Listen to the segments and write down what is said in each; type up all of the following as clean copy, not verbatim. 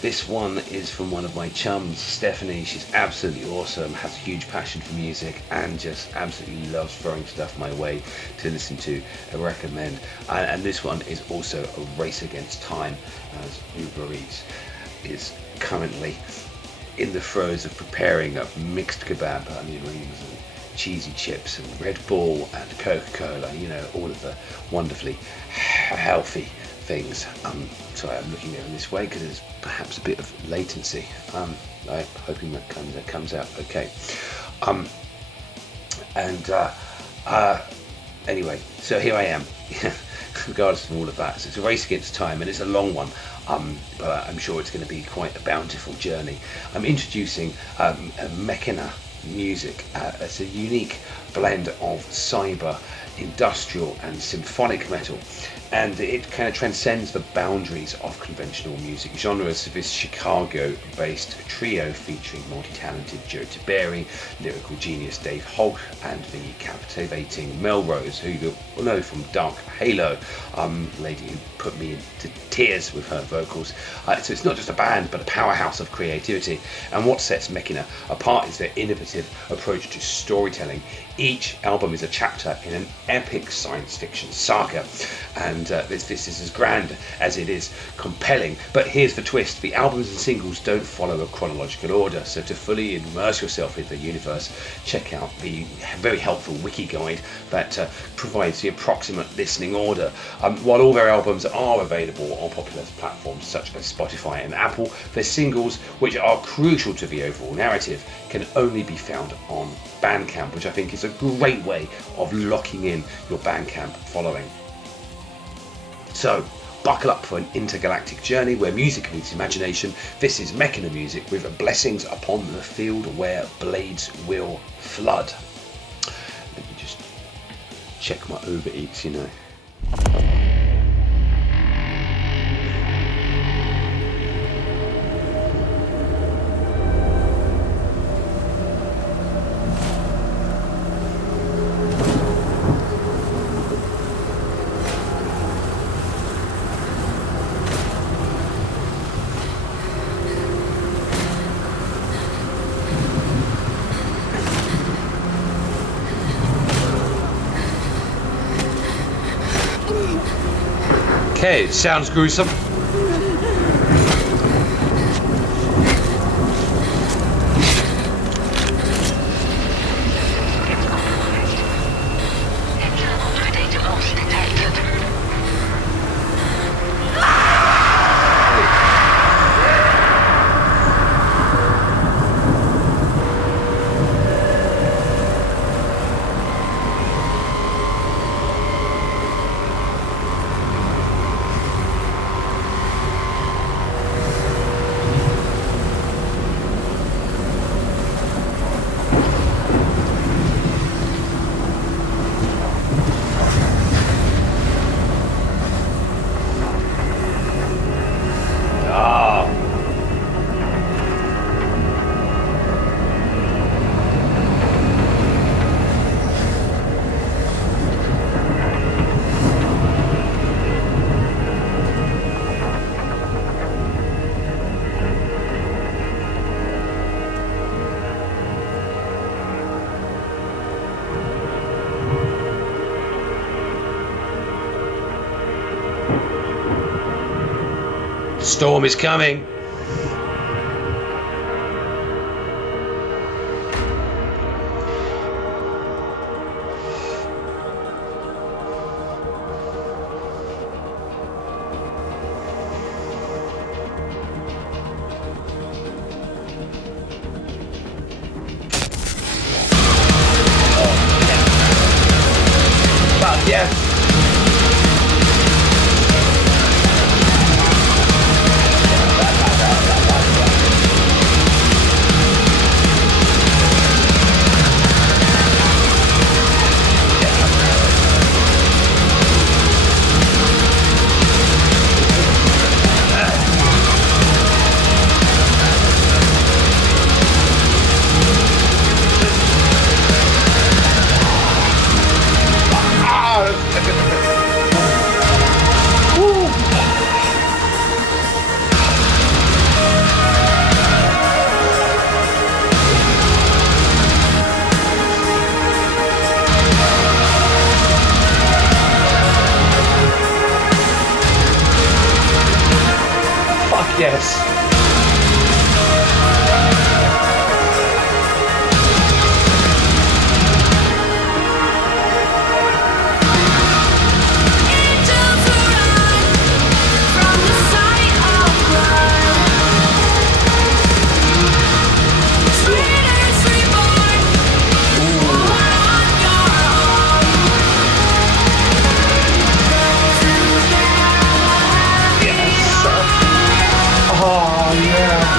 This one is from one of my chums, Stephanie. She's absolutely awesome, has a huge passion for music, and just absolutely loves throwing stuff my way to listen to. I recommend. And this one is also a race against time, as Uber Eats is currently in the throes of preparing a mixed kebab, onion rings and cheesy chips and Red Bull and Coca-Cola, you know, all of the wonderfully healthy things. Sorry, I'm looking over this way because there's perhaps a bit of latency. I'm hoping that comes out okay. Anyway, so here I am. Regardless of all of that, so it's a race against time, and it's a long one, but I'm sure it's going to be quite a bountiful journey. I'm introducing MECHINA music. It's a unique blend of cyber, industrial and symphonic metal, and it kind of transcends the boundaries of conventional music genres. This Chicago-based trio featuring multi-talented Joe Tiberi, lyrical genius Dave Holt, and the captivating Melrose, who you'll know from Dark Halo, lady who put me into tears with her vocals. So it's not just a band, but a powerhouse of creativity. And what sets MECHINA apart is their innovative approach to storytelling. Each album is a chapter in an epic science fiction saga, and this is as grand as it is compelling. But here's the twist: the albums and singles don't follow a chronological order, so to fully immerse yourself in the universe, check out the very helpful Wiki guide that provides the approximate listening order. While all their albums are available on popular platforms such as Spotify and Apple, their singles, which are crucial to the overall narrative, can only be found on Bandcamp, which I think is a great way of locking in your Bandcamp following. So, buckle up for an intergalactic journey where music meets imagination. This is MECHINA music with blessings upon the field where blades will flood. Let me just check my Uber Eats, you know. Okay, it sounds gruesome. Storm is coming. But yeah. Yes. Oh yeah.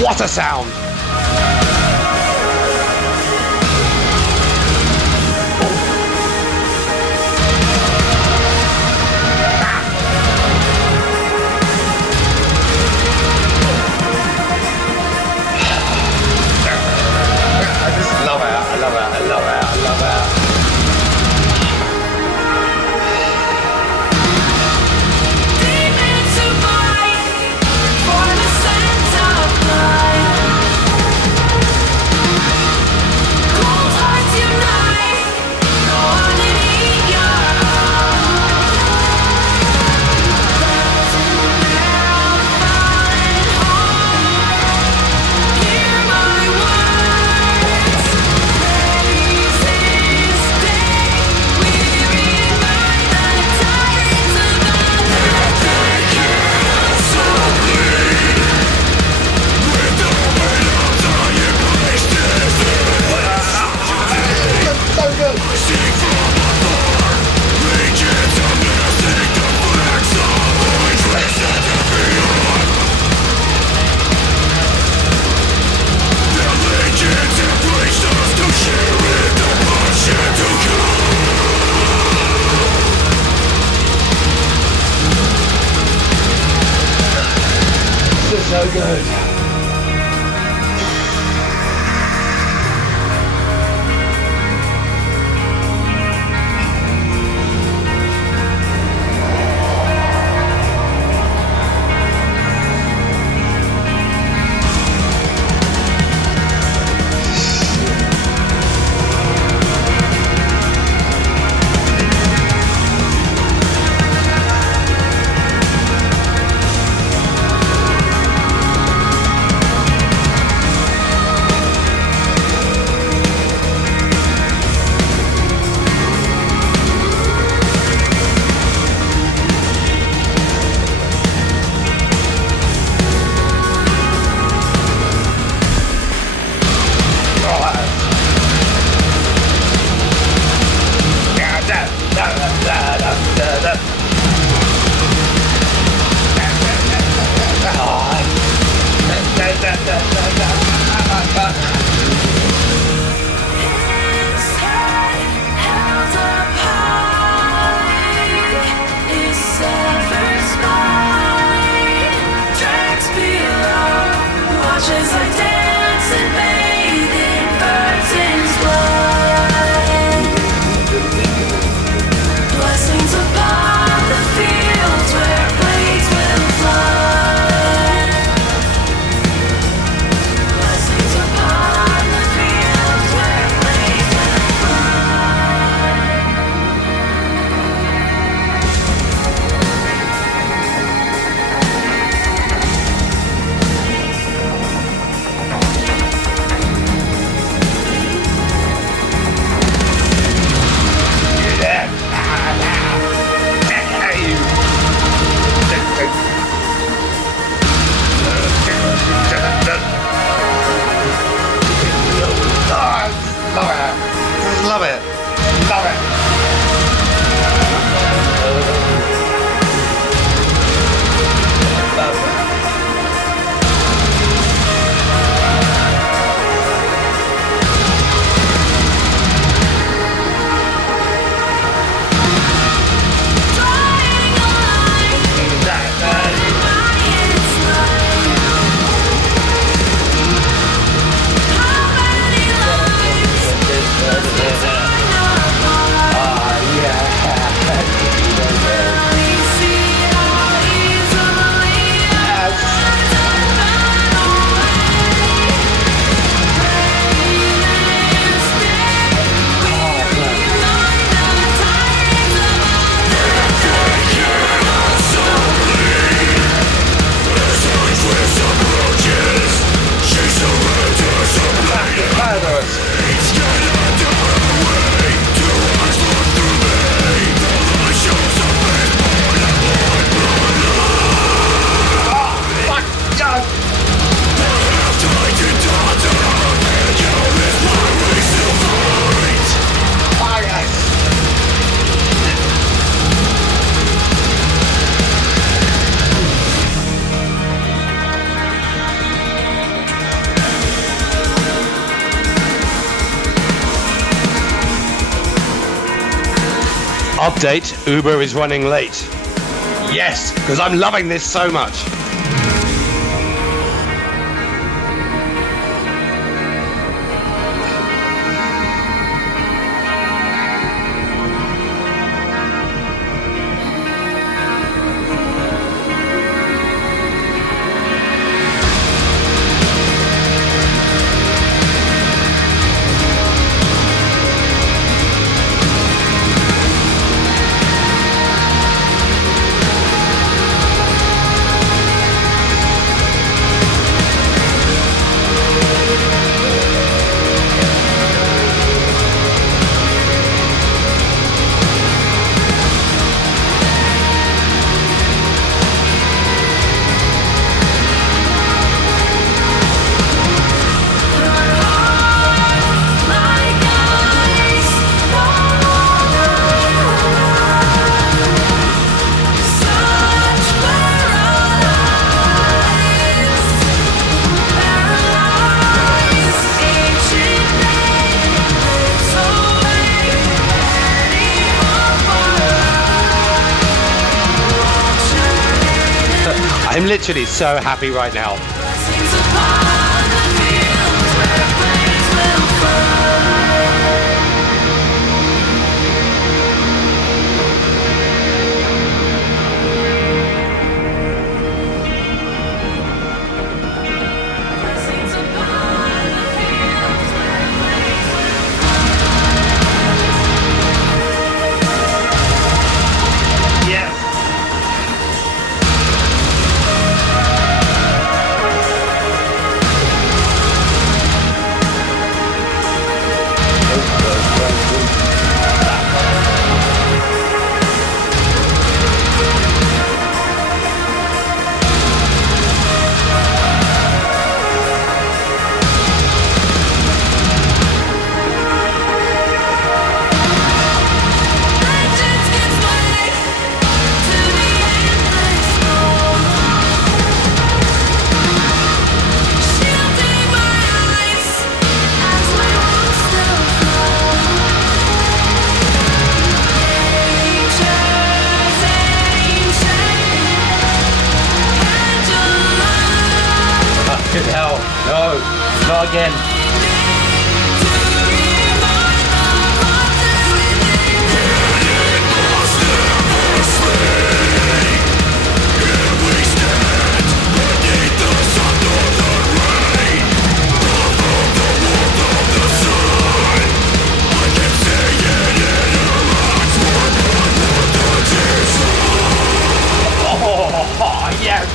What a sound! I just love it. I love it. I love it. I love it. So good. Update, Uber is running late. Yes, because I'm loving this so much. I'm literally so happy right now. Hell, no, not again. Oh, yes.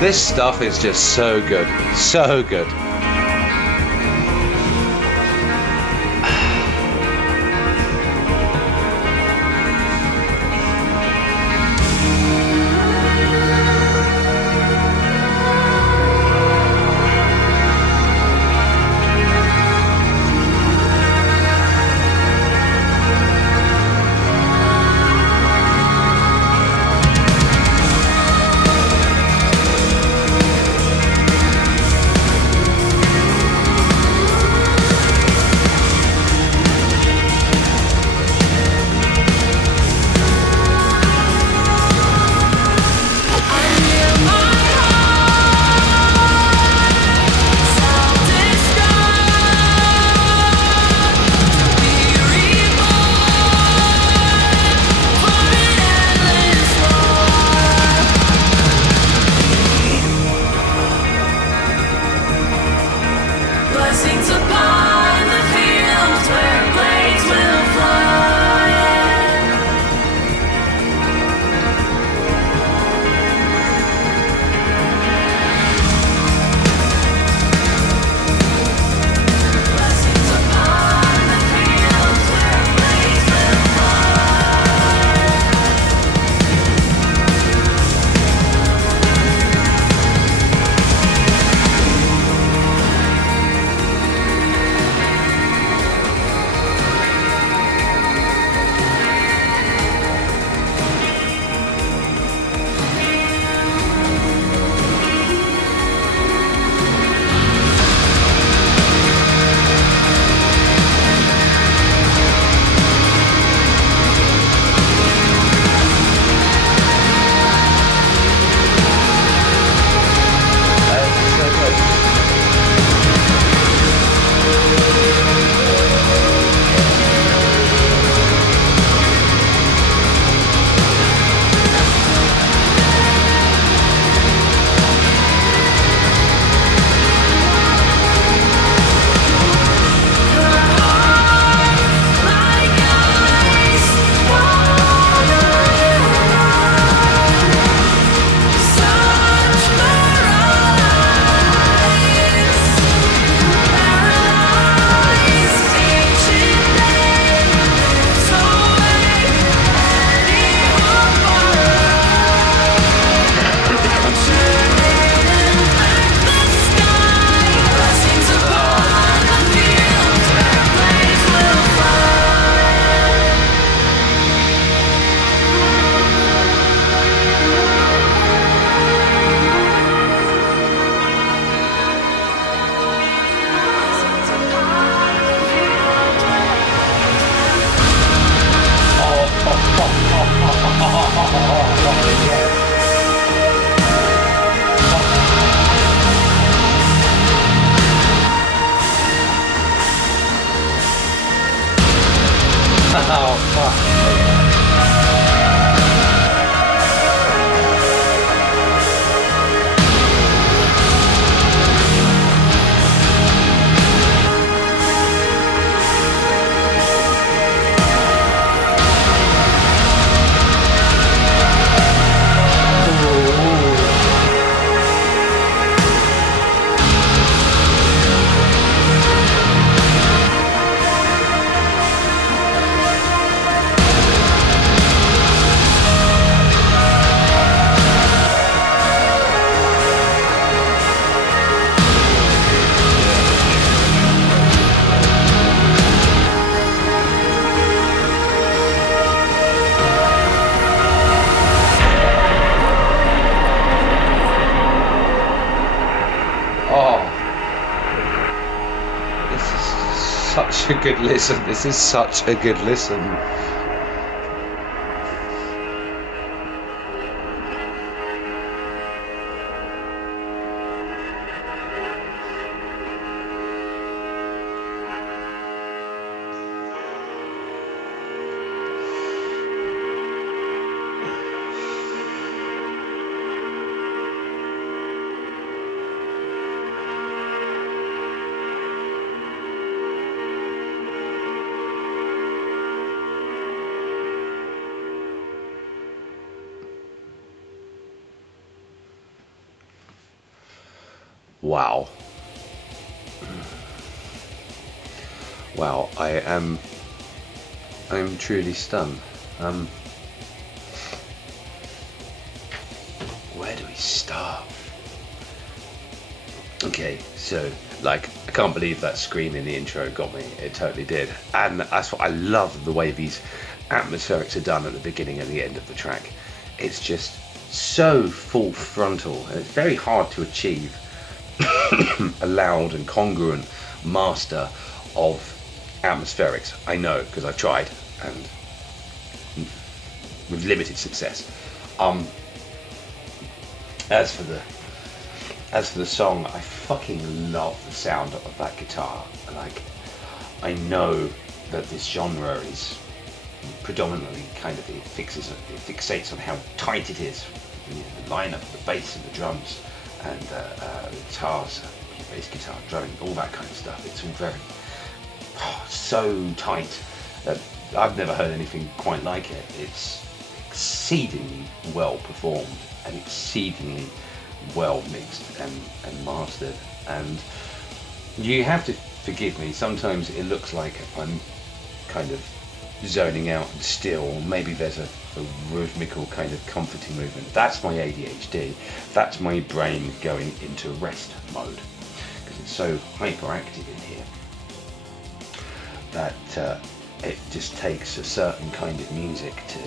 This stuff is just so good, so good. Oh, fuck. Oh, this is such a good listen. This is such a good listen. Wow. Wow, I'm truly stunned. Where do we start? Okay, so like I can't believe that scream in the intro got me. It totally did. And that's what I love, the way these atmospherics are done at the beginning and the end of the track. It's just so full frontal, and it's very hard to achieve a loud and congruent master of atmospherics. I know, because I've tried, and with limited success. As for the song, I fucking love the sound of that guitar. Like, I know that this genre is predominantly kind of, it fixates on how tight it is, the lineup, the bass and the drums, and the guitars, bass guitar, drumming, all that kind of stuff. It's all very so tight that I've never heard anything quite like it. It's exceedingly well performed and exceedingly well mixed and mastered. And you have to forgive me, sometimes it looks like I'm kind of zoning out and still, maybe there's a rhythmical kind of comforting movement. That's my ADHD. That's my brain going into rest mode, because it's so hyperactive in here that it just takes a certain kind of music to,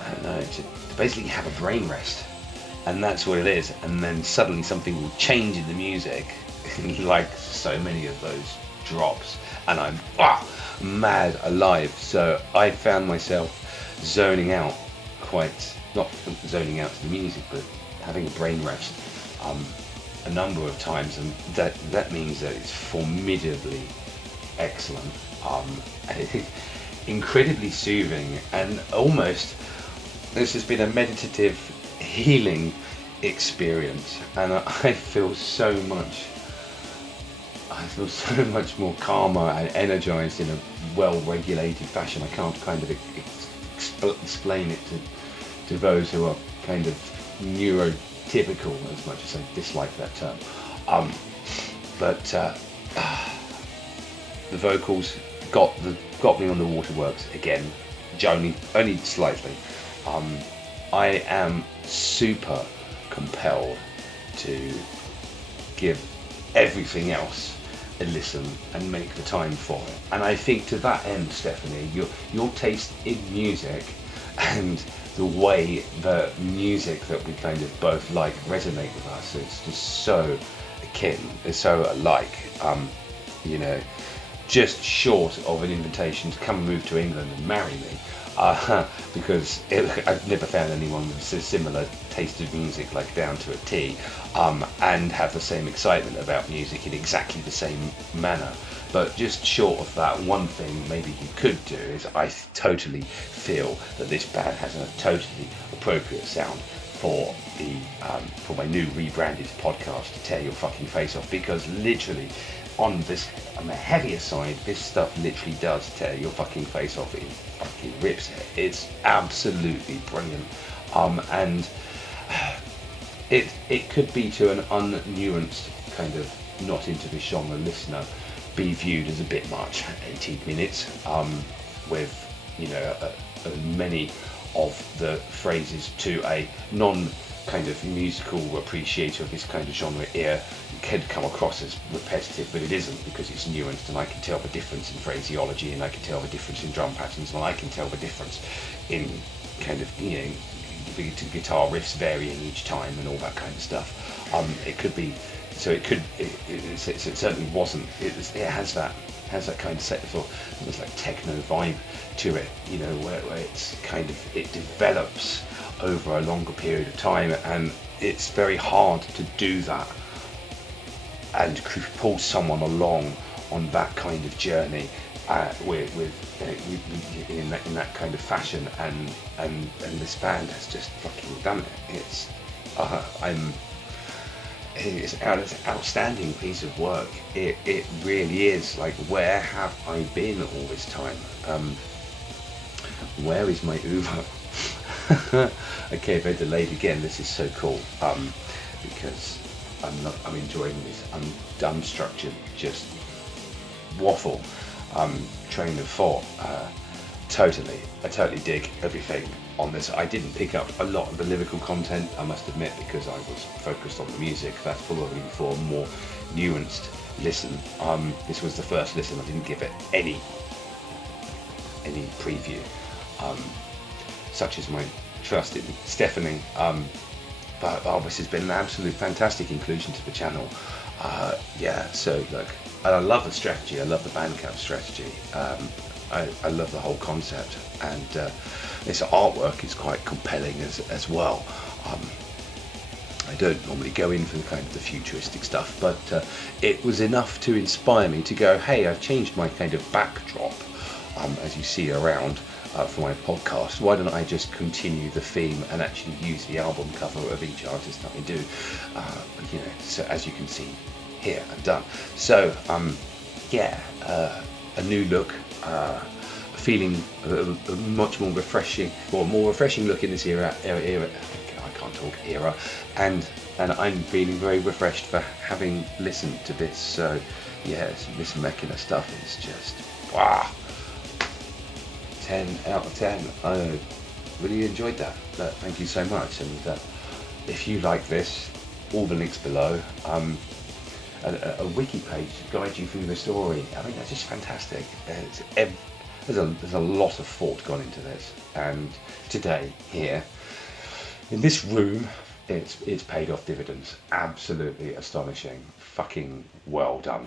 I don't know, to basically have a brain rest. And that's what it is. And then suddenly something will change in the music, like so many of those drops, and I'm mad alive. So I found myself zoning out, quite, not zoning out to the music, but having a brain rest a number of times, and that means that it's formidably excellent, incredibly soothing, and almost this has been a meditative healing experience, and I feel so much more calmer and energized in a well-regulated fashion. I can't kind of explain it to those who are kind of neurotypical, as much as I dislike that term. But the vocals got me on the waterworks again, only slightly. I am super compelled to give everything else a listen and make the time for it. And I think to that end, Stephanie, your taste in music and the way the music that we kind of both like resonate with us, it's just so akin, it's so alike. You know, just short of an invitation to come and move to England and marry me, because I've never found anyone with a similar taste of music, like down to a T, and have the same excitement about music in exactly the same manner. But just short of that, one thing maybe you could do is, I totally feel that this band has a totally appropriate sound for the for my new rebranded podcast, To Tear Your Fucking Face Off, because literally on the heavier side, this stuff literally does tear your fucking face off. It fucking rips it. It's absolutely brilliant, and it could be, to an unnuanced kind of not into the genre listener, be viewed as a bit much. 18 minutes with, you know, many of the phrases to a non kind of musical appreciator of this kind of genre ear could come across as repetitive, but it isn't, because it's nuanced, and I can tell the difference in phraseology, and I can tell the difference in drum patterns, and I can tell the difference in kind of, you know, the guitar riffs varying each time and all that kind of stuff. It could be, so it could, it certainly wasn't, it has that kind of set of, almost like techno vibe to it, you know, where it's kind of, it develops over a longer period of time, and it's very hard to do that and pull someone along on that kind of journey in that kind of fashion, and this band has just fucking done it. It's an outstanding piece of work. It really is. Like, where have I been all this time? Where is my Uber? Okay, very delayed again. This is so cool, because I'm enjoying this unstructured, just waffle train of thought. I totally dig everything on this. I didn't pick up a lot of the lyrical content, I must admit, because I was focused on the music. That's probably for a more nuanced listen. This was the first listen. I didn't give it any preview, such as my trust in Stephanie. But this has been an absolute fantastic inclusion to the channel. Yeah, so look, I love the strategy. I love the Bandcamp strategy. I love the whole concept, and this artwork is quite compelling as well. I don't normally go in for the kind of the futuristic stuff, but it was enough to inspire me to go, hey, I've changed my kind of backdrop, as you see around, for my podcast. Why don't I just continue the theme and actually use the album cover of each artist that I do? You know, so as you can see here, I've done. So, yeah, a new look, feeling a much more refreshing, or more refreshing look in this era. I can't talk era, and I'm feeling very refreshed for having listened to this. So, yeah, this MECHINA stuff is just wow. 10 out of 10. I really enjoyed that. Thank you so much. And if you like this, all the links below. A wiki page to guide you through the story. I mean, that's just fantastic. There's a lot of thought gone into this, and today here in this room, it's paid off dividends. Absolutely astonishing. Fucking well done.